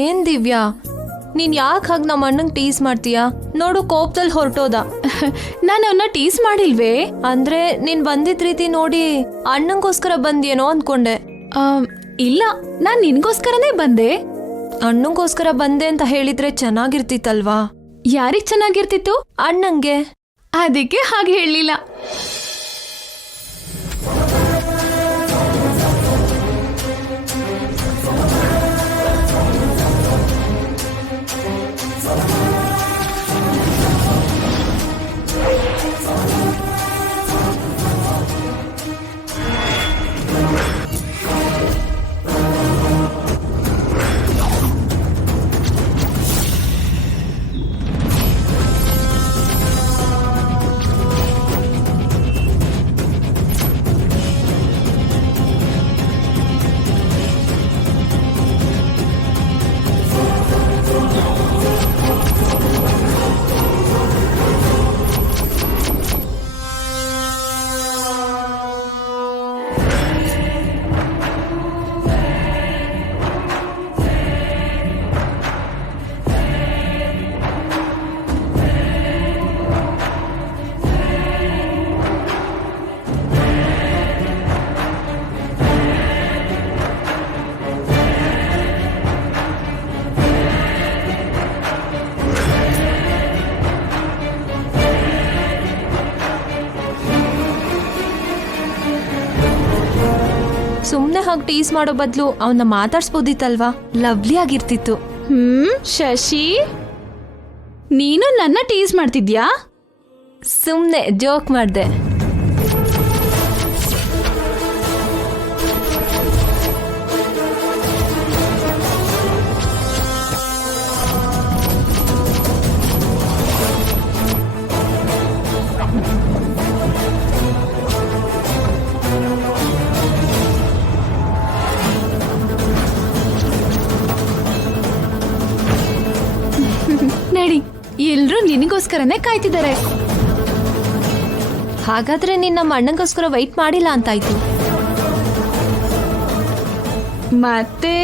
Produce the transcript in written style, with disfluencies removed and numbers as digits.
ಏನ್ ದಿವ್ಯಾ, ನೀನ್ ಯಾಕೆ ಹಾಗೆ ನಮ್ಮ ಅಣ್ಣಂಗ್ ಟೀಸ್ ಮಾಡ್ತೀಯಾ? ನೋಡು ಕೋಪದಲ್ಲಿ ಹೊರಟೋದ. ನಾನು ಅವನ್ನ ಟೀಸ್ ಮಾಡಿಲ್ವೇ? ಅಂದ್ರೆ ನೀನ್ ಬಂದಿದ್ ರೀತಿ ನೋಡಿ ಅಣ್ಣಂಗೋಸ್ಕರ ಬಂದೇನೋ ಅನ್ಕೊಂಡೆ. ಇಲ್ಲ, ನಾನ್ ನಿನ್ಗೋಸ್ಕರನೇ ಬಂದೆ. ಅಣ್ಣಂಗೋಸ್ಕರ ಬಂದೆ ಅಂತ ಹೇಳಿದ್ರೆ ಚೆನ್ನಾಗಿರ್ತಿತ್ತಲ್ವಾ? ಯಾರಿಗ್ ಚೆನ್ನಾಗಿರ್ತಿತ್ತು? ಅಣ್ಣಂಗೆ. ಅದಕ್ಕೆ ಹಾಗೆ ಹೇಳಲಿಲ್ಲ. ಸುಮ್ನೆ ಹಾಗೆ ಟೀಸ್ ಮಾಡೋ ಬದಲು ಅವನ್ನ ಮಾತಾಡ್ಸ್ಬೋದಿತ್ತಲ್ವಾ? ಲವ್ಲಿ ಆಗಿರ್ತಿತ್ತು. ಶಶಿ, ನೀನು ನನ್ನ ಟೀಸ್ ಮಾಡ್ತಿದ್ಯಾ? ಸುಮ್ನೆ ಜೋಕ್ ಮಾಡ್ದೆ. ನಡಿ, ಎಲ್ರೂ ನಿನಗೋಸ್ಕರನೇ ಕಾಯ್ತಿದ್ದಾರೆ. ಹಾಗಾದ್ರೆ ನೀನ್ ನಮ್ಮ ಅಣ್ಣಂಗೋಸ್ಕರ ವೈಟ್ ಮಾಡಿಲ್ಲ ಅಂತಾಯ್ತು. ಮತ್ತೆ